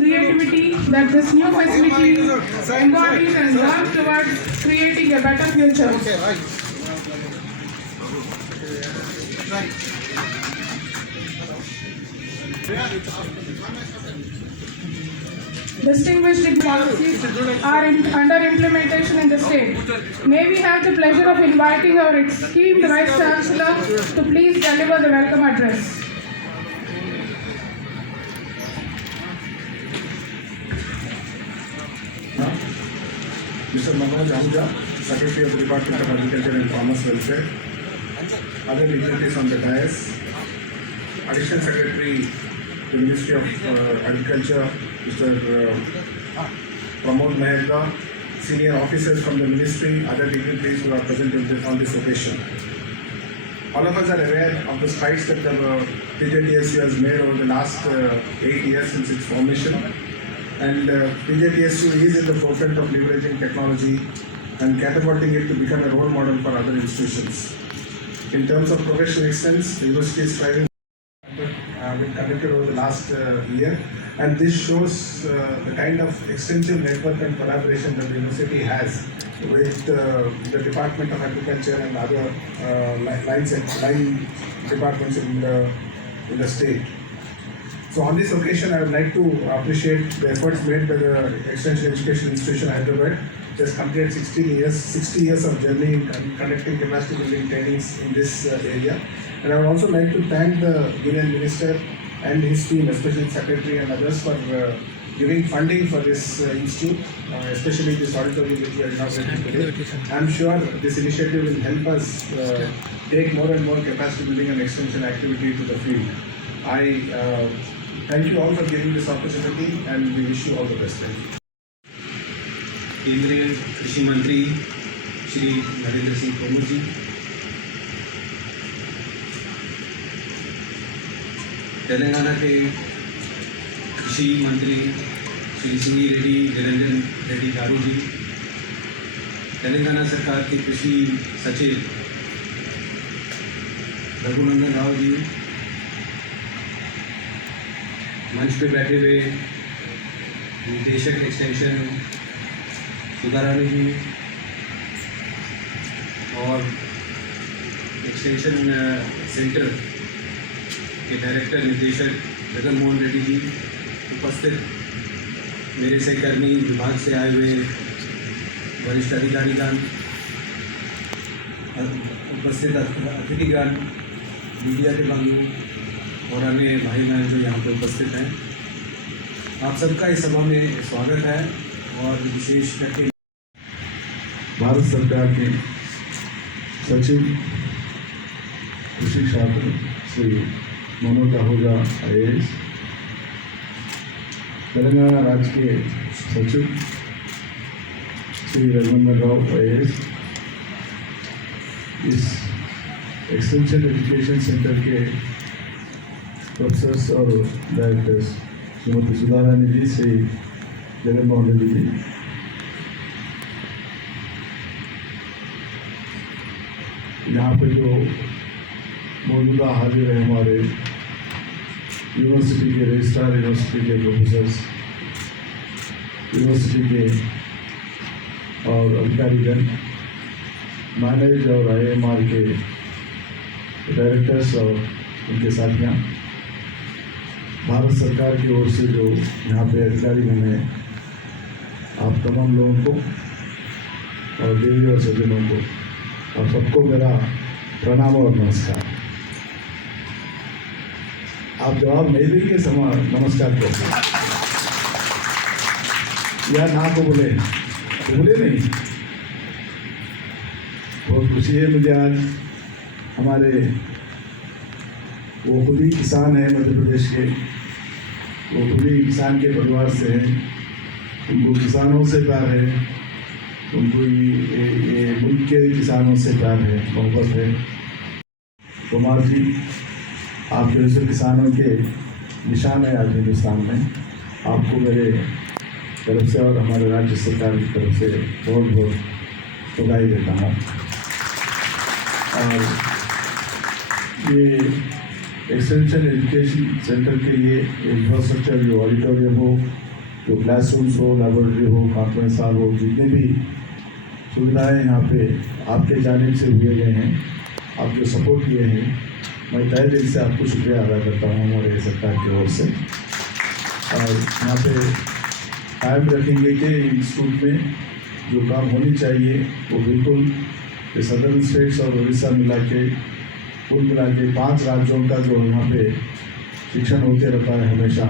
creativity that this new facility embodies and works towards creating a better future. Distinguished policies are under implementation in the state. May we have the pleasure of inviting our esteemed Vice Chancellor to please deliver the welcome address. Mr. Manoj Ahuja, Secretary of the Department of Agriculture and Farmers Welfare, other dignitaries on the dais, Additional Secretary, the Ministry of Agriculture, Mr. Pramod Meherda, senior officers from the ministry, other dignitaries who are present on this occasion. All of us are aware of the strides that the PJDSU has made over the last 8 years since its formation. And PJDSU is in the forefront of leveraging technology and catapulting it to become a role model for other institutions. In terms of professional excellence, the university is striving been conducted over the last year, and this shows the kind of extensive network and collaboration that the university has with the Department of Agriculture and other line departments in the state. So on this occasion, I would like to appreciate the efforts made by the Extension Education Institution Hyderabad, which has completed 60 years of journey in conducting capacity building trainings in this area. And I would also like to thank the Union Minister and his team, especially the Secretary and others, for giving funding for this institute, especially this auditorium which we are inaugurating today. I am sure this initiative will help us take more and more capacity building and extension activity to the field. I thank you all for giving this opportunity, and we wish you all the best. केंद्रीय कृषि मंत्री श्री नरेंद्र सिंह तोमर जी, तेलंगाना के कृषि मंत्री श्री सिंगी रेड्डी निरंजन रेड्डी गारू जी, तेलंगाना सरकार के कृषि सचिव रघुनंदन राव जी, मंच पे बैठे हुए निदेशक एक्सटेंशन सुधारानी जी और एक्सटेंशन सेंटर के डायरेक्टर निदेशक जगन मोहन रेड्डी जी, उपस्थित मेरे सहकर्मी विभाग से आए हुए वरिष्ठ अधिकारीगण, उपस्थित अतिथिगण, मीडिया के बंधु और अन्य भाई बहन जो यहाँ पर उपस्थित हैं, आप सबका इस सभा में स्वागत है। और विशेष करके भारत सरकार के सचिव कृषि छात्र श्री मनोज आहूजा IAS, तेलंगाना राज्य के सचिव श्री रघुनंदन राव IAS, इस एक्सटेंशन एजुकेशन सेंटर के प्रोफेसर्स और डायरेक्टर्स श्रीमती सुधारानी जी, श्री जगन मोहन रेड्डी जी, यहाँ पे जो मौजूदा हाजिर है हमारे यूनिवर्सिटी के रजिस्ट्रार, यूनिवर्सिटी के प्रोफेसर्स, यूनिवर्सिटी के और अधिकारीगण, मैनेज और IMR के डायरेक्टर्स और उनके साथियाँ, भारत सरकार की ओर से जो यहाँ पे अधिकारीगण हैं, आप तमाम लोगों को और देवी और सज्जनों को और सबको मेरा प्रणाम और नमस्कार। आप जवाब नहीं देंगे नमस्कार कैसे, या ना को बोले तो बोले नहीं। बहुत खुशी है मुझे आज, हमारे वो खुद ही किसान हैं मध्य प्रदेश के, वो खुद ही किसान के परिवार से हैं, उनको किसानों से प्यार है, उनको ये मुल्क के किसानों से प्यार है, मोहब्बत है। कुमार जी, आप जैसे किसानों के निशान है आज हिंदुस्तान में, आपको मेरे तरफ से और हमारे राज्य सरकार की तरफ से बहुत बहुत बधाई देता हूँ। और ये एक्सटेंशन एजुकेशन सेंटर के लिए इंफ्रास्ट्रक्चर, जो ऑडिटोरियम हो, जो क्लासरूम्स हो, लेबोरेटरी हो, कॉन्फ्रेंस हॉल हो, जितने भी सुविधाएं यहाँ पे आपके जानिब से हुए गए हैं, आप जो सपोर्ट किए हैं, मैं तहे दिल से आपको शुक्रिया अदा करता हूँ हमारे सरकार की ओर से। और यहाँ पे कायम रखेंगे कि इंस्टीट्यूट में जो काम होनी चाहिए वो बिल्कुल ये सदर्न स्टेट्स और उड़ीसा मिला के कुल मिला के 5 राज्यों का जो यहाँ पे शिक्षण होते रहता है हमेशा,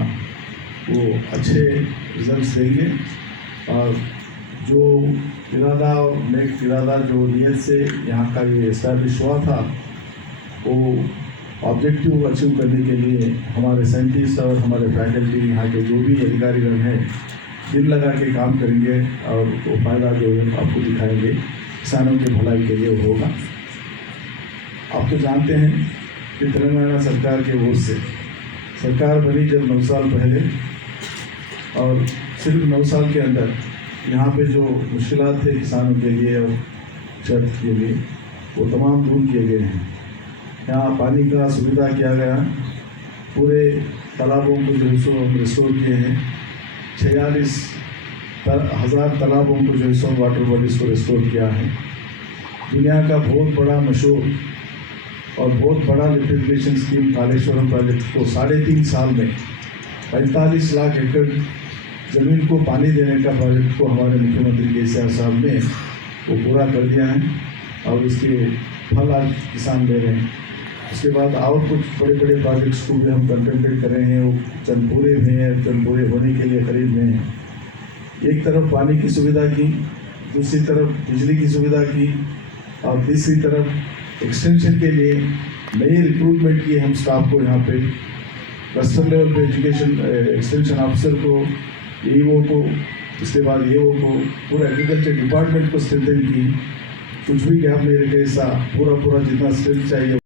वो अच्छे रिजल्ट्स देंगे। और जो इरादा और नेक इरादा जो नियत से यहाँ का ये इस्टेब्लिश हुआ था, वो ऑब्जेक्टिव अचीव करने के लिए हमारे साइंटिस्ट और हमारे फैकल्टी यहाँ के जो भी अधिकारीगण हैं दिल लगा के काम करेंगे और वो फ़ायदा जो है आपको दिखाएंगे, किसानों की भलाई के लिए होगा। आप तो जानते हैं कि तेलंगाना सरकार के ओर से सरकार बनी जब 9 साल पहले, और सिर्फ 9 साल के अंदर यहाँ पे जो मुश्किलात थे किसानों के लिए और क्षेत्र के लिए, वो तमाम दूर किए गए हैं। यहाँ पानी का सुविधा किया गया, पूरे तालाबों को जो है सो हम रिस्टोर किए हैं। 46,000 तालाबों को जो है सो वाटर बॉडीज़ को रिस्टोर किया है। दुनिया का बहुत बड़ा मशहूर और बहुत बड़ा लिफ्टिफिकेशन स्कीम कालेश्वरम प्रोजेक्ट को 3.5 साल में 45 लाख एकड़ ज़मीन को पानी देने का प्रोजेक्ट को हमारे मुख्यमंत्री केसीआर साहब ने वो पूरा कर दिया है और इसके फल आज किसान ले रहे हैं। उसके बाद और कुछ बड़े बड़े प्रोजेक्ट्स को भी हम कंटेम्पलेट कर रहे हैं, वो चंद पूरे में हैं, चंद पूरे होने के लिए करीब में हैं। एक तरफ पानी की सुविधा की, दूसरी तरफ बिजली की सुविधा की, और तीसरी तरफ एक्सटेंशन के लिए नए रिक्रूटमेंट किए हम स्टाफ को। यहाँ पे क्लस्टर लेवल पे एजुकेशन एक्सटेंशन ऑफिसर को, EO को, उसके बाद EO को, पूरा एग्रीकल्चर डिपार्टमेंट को स्ट्रेंथन की। कुछ भी गैप नहीं रखे, ऐसा पूरा जितना स्ट्रेंथ चाहिए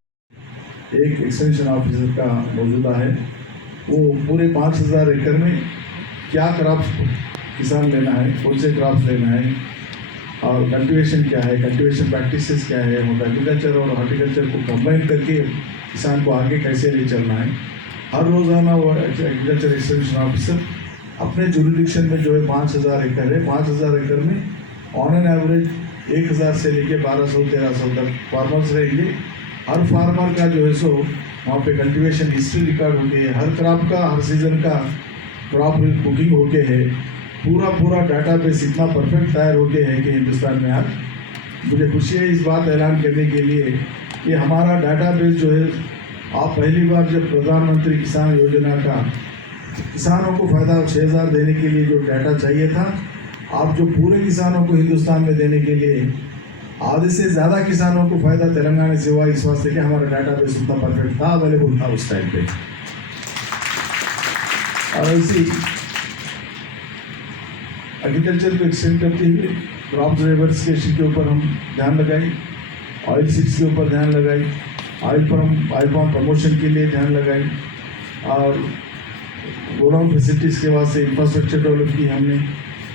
एक एक्सटेंशन ऑफिसर का मौजूदा है। वो पूरे 5,000 एकड़ में क्या क्रॉप्स किसान लेना है, कौन से क्रॉप्स लेना है, और कल्टीवेशन क्या है, कल्टीवेशन प्रैक्टिसेस क्या है, मतलब एग्रीकल्चर और हॉर्टिकल्चर को कंबाइन करके किसान को आगे कैसे ले चलना है। हर रोज़ाना वो एग्रीकल्चर एक्सटेंशन ऑफिसर अपने जुरिडिक्शन में जो है 5,000 एकड़ है, 5,000 एकड़ में ऑन एन एवरेज 1,000 से लेके 1,200-1,300 तक फार्मर्स रहेंगे। हर फार्मर का जो है सो वहाँ पे कल्टीवेशन हिस्ट्री रिकॉर्ड होके है, हर क्रॉप का, हर सीज़न का क्रॉप बुकिंग होके है, पूरा डाटा बेस इतना परफेक्ट तैयार होके है कि हिंदुस्तान में आज मुझे खुशी है इस बात ऐलान करने के लिए कि हमारा डाटा बेस जो है, आप पहली बार जब प्रधानमंत्री किसान योजना का किसानों को फ़ायदा 6,000 देने के लिए जो डाटा चाहिए था, आप जो पूरे किसानों को हिंदुस्तान में देने के लिए आधे से ज़्यादा किसानों को फ़ायदा तेलंगाना से हुआ, इस वास्ते कि हमारा डाटा बेस उतना परफेक्ट था, अवेलेबल था उस टाइम पे। और ऐसी एग्रीकल्चर को एक्सटेंड करते हुए क्रॉप डाइवर्सिफिकेशन के ऊपर हम ध्यान लगाई, ऑयल सीड्स के ऊपर ध्यान लगाई, ऑयल पाम प्रमोशन के लिए ध्यान लगाई, और गोडाउन फैसिलिटीज़ के वास्ते इंफ्रास्ट्रक्चर डेवलप की हमने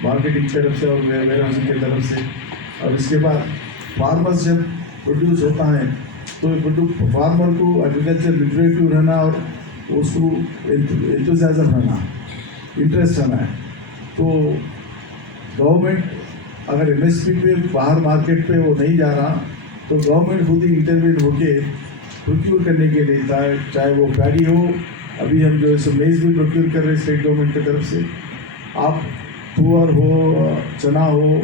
मार्केटिंग की तरफ से और वेयर हाउसिंग की तरफ से। और इसके बाद फार्मर्स जब प्रोड्यूस होता है तो फार्मर को एग्रीकल्चर लिटरेटिव रहना और उसको एंथुसियाज्म रहना, इंटरेस्ट रहना है। तो गवर्नमेंट अगर MSP पे बाहर मार्केट पे वो नहीं जा रहा तो गवर्नमेंट खुद ही इंटरवीन होके प्रोक्योर करने के लिए, चाहे वो पैडी हो, अभी हम जो है सो मेज भी प्रोक्योर कर रहे हैं स्टेट गवर्नमेंट की तरफ से, आप तुअर हो, चना हो,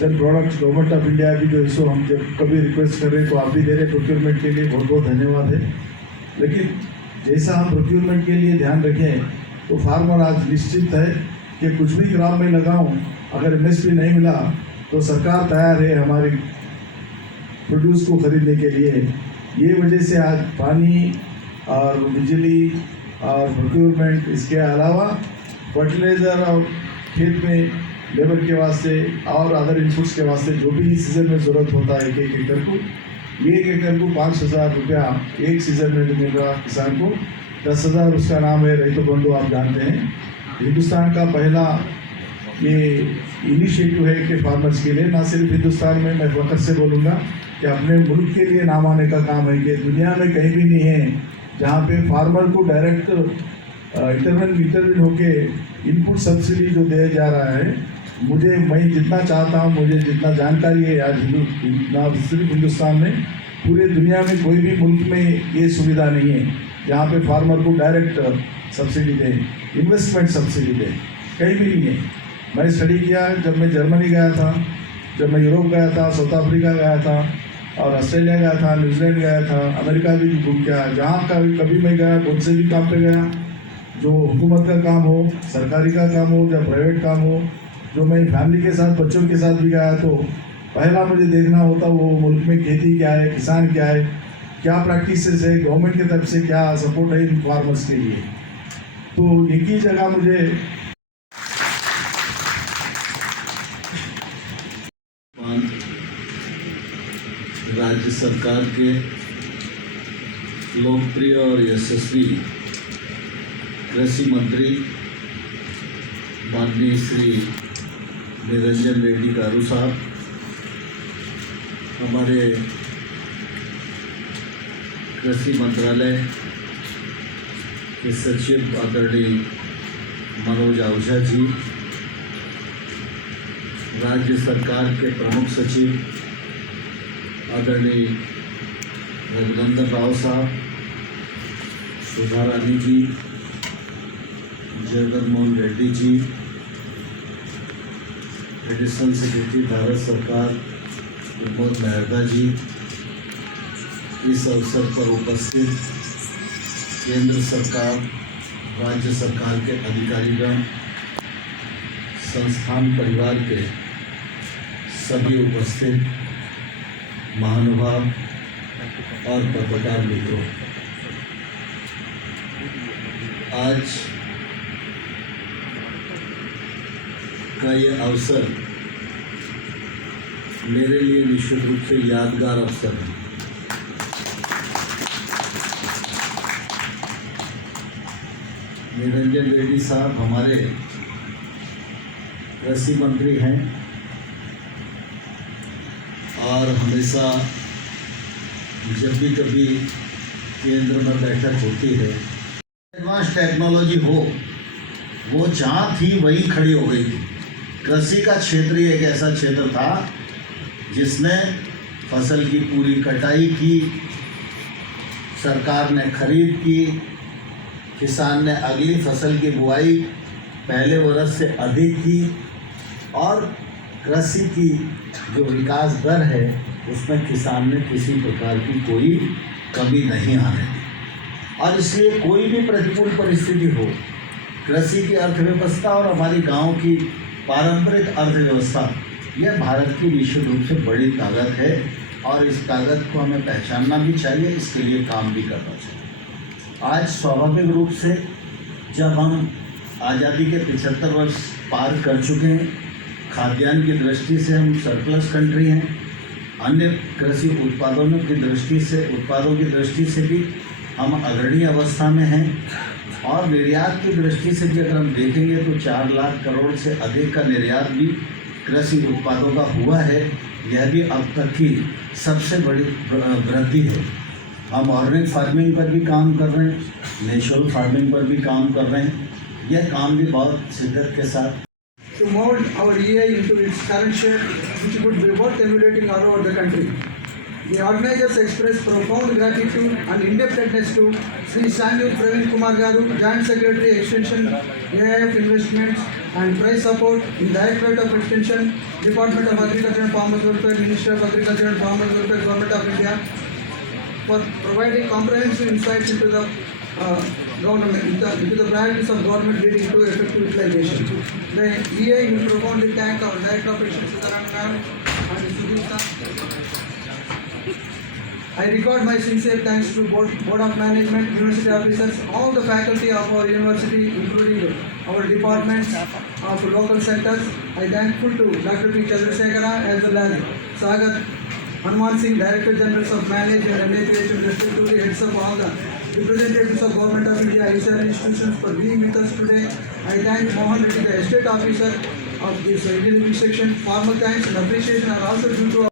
चंद प्रोडक्ट्स गवर्नमेंट ऑफ इंडिया भी जो है सो हम जब कभी रिक्वेस्ट कर रहे हैं तो आप भी दे रहे प्रोक्योरमेंट के लिए, बहुत बहुत धन्यवाद है। लेकिन जैसा हम प्रोक्योरमेंट के लिए ध्यान रखें तो फार्मर आज निश्चित है कि कुछ भी क्रॉप में लगाऊं, अगर MSP नहीं मिला तो सरकार तैयार है हमारे प्रोड्यूस को खरीदने के लिए। ये वजह से आज पानी और बिजली और प्रोक्योरमेंट, इसके अलावा फर्टिलाइज़र और खेत में लेबर के वास्ते और अदर इनपुट्स के वास्ते जो भी सीज़न में ज़रूरत होता है एक एकड़ को, 1 एकड़ को 5,000 रुपया एक सीज़न में जो मिल रहा किसान को, 10,000 उसका नाम है रैतु बंधु। आप जानते हैं हिंदुस्तान का पहला ये इनिशिएटिव है कि फार्मर्स के लिए, ना सिर्फ हिंदुस्तान में, मैं फखर से बोलूँगा कि अपने मुल्क के लिए नाम आने का काम है कि दुनिया में कहीं भी नहीं है जहाँ पे फार्मर को डायरेक्ट इंटरव्यू होके इनपुट सब्सिडी जो दिया जा रहा है, मैं जितना चाहता हूँ, मुझे जितना जानकारी है आज ना सिर्फ हिंदुस्तान में, पूरे दुनिया में कोई भी मुल्क में ये सुविधा नहीं है जहाँ पे फार्मर को डायरेक्ट सब्सिडी दें, इन्वेस्टमेंट सब्सिडी दें, कहीं भी नहीं है। मैं स्टडी किया जब मैं जर्मनी गया था, जब मैं यूरोप गया था, साउथ अफ्रीका गया था और ऑस्ट्रेलिया गया था, न्यूजीलैंड गया था, अमेरिका भी घूम के आया। जहाँ का कभी मैं गया, कौन से भी काम पे गया, जो हुकूमत का काम हो, सरकारी का काम हो या प्राइवेट काम हो, जो मैं फैमिली के साथ, बच्चों के साथ भी गया, तो पहला मुझे देखना होता वो मुल्क में खेती क्या है, किसान क्या है, क्या प्रैक्टिसेस है, गवर्नमेंट की तरफ से क्या सपोर्ट है इन फार्मर्स के लिए। तो एक ही जगह मुझे राज्य सरकार के लोकप्रिय और यशस्वी कृषि मंत्री माननीय श्री निरंजन रेड्डी गारू साहब, हमारे कृषि मंत्रालय के सचिव आदरणीय मनोज आहूजा जी, राज्य सरकार के प्रमुख सचिव आदरणीय रघुनंदन राव साहब, सुधा रानी जी, जगन मोहन रेड्डी जी, एडिशनल सेक्रेटरी भारत सरकार प्रमोद मेहता जी, इस अवसर पर उपस्थित केंद्र सरकार, राज्य सरकार के अधिकारीगण, संस्थान परिवार के सभी उपस्थित महानुभाव और पत्रकार मित्रों, आज का ये अवसर मेरे लिए निश्चित रूप से यादगार अवसर है। निरंजन रेड्डी साहब हमारे कृषि मंत्री हैं और हमेशा जब भी कभी केंद्र में बैठक होती है, एडवांस टेक्नोलॉजी हो, वो जहाँ थी वही खड़ी हो गई थी। कृषि का क्षेत्र ही एक ऐसा क्षेत्र था जिसने फसल की पूरी कटाई की, सरकार ने खरीद की, किसान ने अगली फसल की बुआई पहले वर्ष से अधिक की और कृषि की जो विकास दर है उसमें किसान ने किसी प्रकार की कोई कमी नहीं आने दी। और इसलिए कोई भी प्रतिकूल परिस्थिति हो, कृषि की अर्थव्यवस्था और हमारी गांव की पारंपरिक अर्थव्यवस्था, यह भारत की निश्चित रूप से बड़ी ताकत है और इस ताकत को हमें पहचानना भी चाहिए, इसके लिए काम भी करना चाहिए। आज स्वाभाविक रूप से जब हम आज़ादी के 75 वर्ष पार कर चुके हैं, खाद्यान्न की दृष्टि से हम सरप्लस कंट्री हैं, अन्य कृषि उत्पादों की दृष्टि से भी हम अग्रणी अवस्था में हैं और निर्यात की दृष्टि से भी अगर हम देखेंगे तो 4 लाख करोड़ से अधिक का निर्यात भी कृषि उत्पादों का हुआ है। यह भी अब तक की सबसे बड़ी वृद्धि है। हम ऑर्गेनिक फार्मिंग पर भी काम कर रहे हैं, नेचुरल फार्मिंग पर भी काम कर रहे हैं। यह काम भी बहुत शिद्दत के साथ to mold our EI into its current shape, which would be worth emulating all over the country. The organizers express profound gratitude and indebtedness to Sri Sanju Praveen Kumar Garu, Joint Secretary Extension, AIF Investments and Price Support in Directorate of Extension, Department of Agriculture and Farmers Welfare, Ministry of Agriculture and Farmers Welfare, Government of India, for providing comprehensive insights into the into the priorities of government leading to effective utilization. The EI will profoundly thank our Director of Extension, Sarangan and Sudhita. I record my sincere thanks to Board of Management, University officers, all the faculty of our university, including our departments of local centers. I thankful to Dr. P. Chandrasekhara as well as Sagar Hanuman Singh, Director General of Management and MAPH, respectively heads of all the representatives of Government of India, research institutions for being with us today. I thank Mohan Reddy, the Estate Officer of this engineering section. Formal thanks and appreciation are also due to